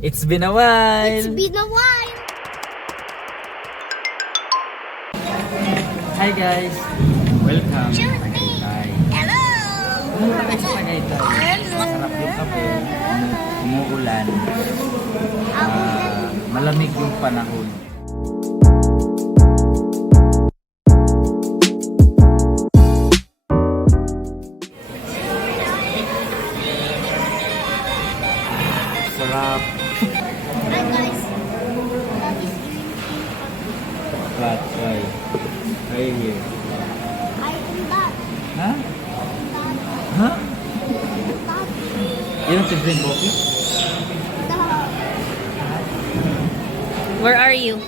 It's been a while. It's been a while. Hi guys. Welcome. Shoot me. Tagaytay. Hello. Pumunta tayo sa Tagaytay. Masarap yung kape. Umuulan. Malamig yung panahon. Sarap. Hi guys. What? Why? Right here. I am that. Huh? Huh? You want to drink coffee? Where are you?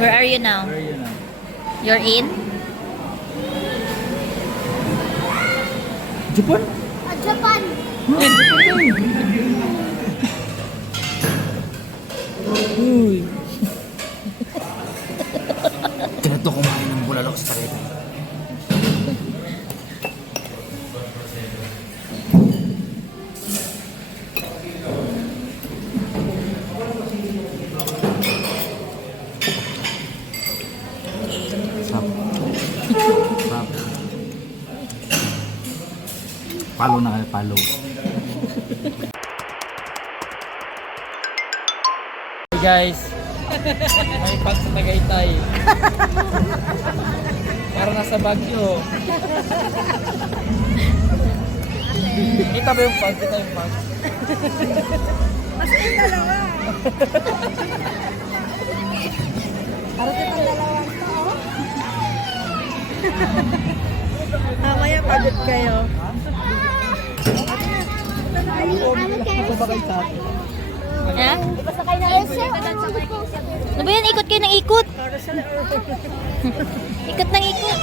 Where are you now? Where are you now? You're in? Japan? Japan. Uy. Tinato kumain ng bulalok sa Tagaytay. Sarap. Sarap. Palo na kayo, palo. Hey guys, may pag sa Tagaytay. Para nasa Baguio. Kita ba yung pag? Kita yung pag? Mas yung dalawa. Para sa dalawang to, oh. Mamaya pagod kayo. Ito ba kayo sa akin? Ha? Pasakay na rin siya. Ano ba yan? Ikot kayo ng ikot. Ikot ng ikot.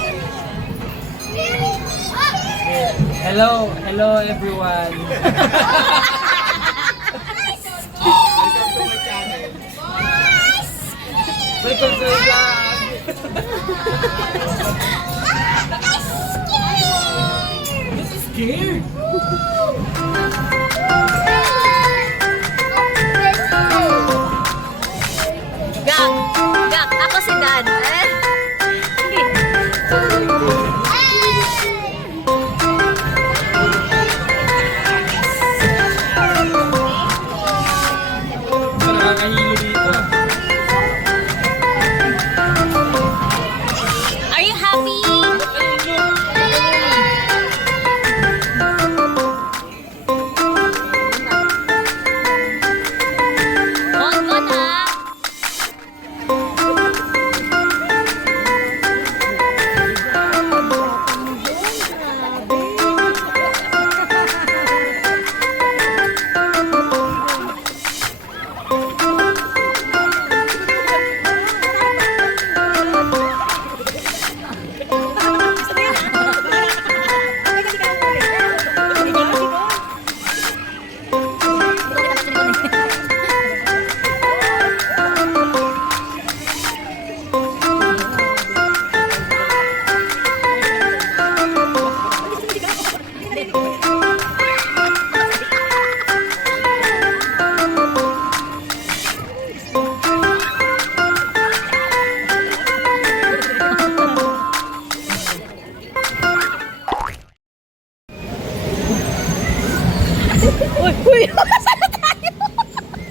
Hello, hello everyone. Welcome to my vlog. This is scared. Gak! Gak! Ako si Dan. Sige. Nakakahilo dito. Are you happy? Hold on ha.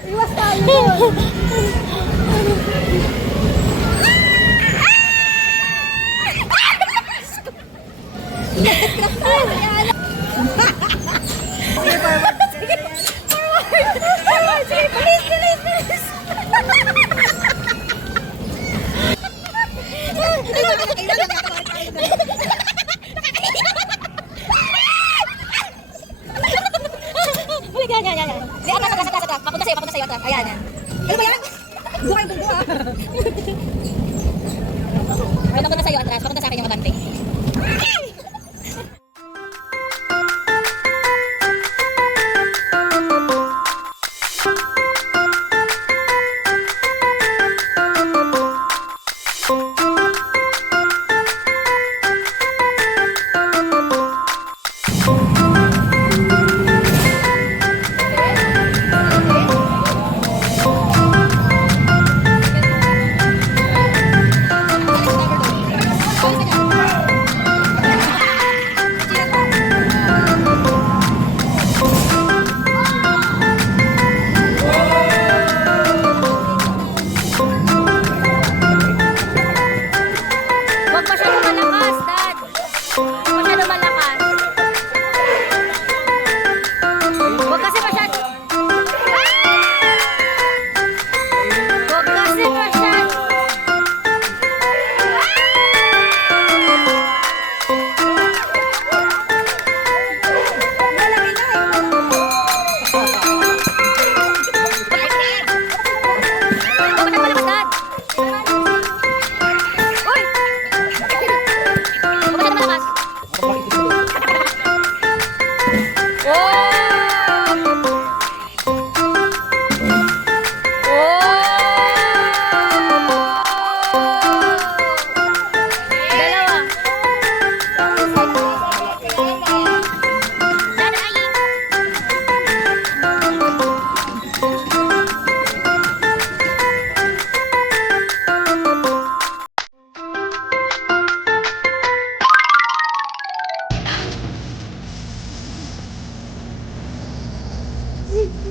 Iwas tayo. Papunta sa'yo, atras. Ayan, yan. Ano ba yan? Buhay kong buha. Papunta sa'yo, atras. Papunta sa akin yung abante.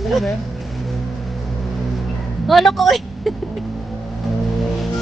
Ano ba yan? Ano ko eh?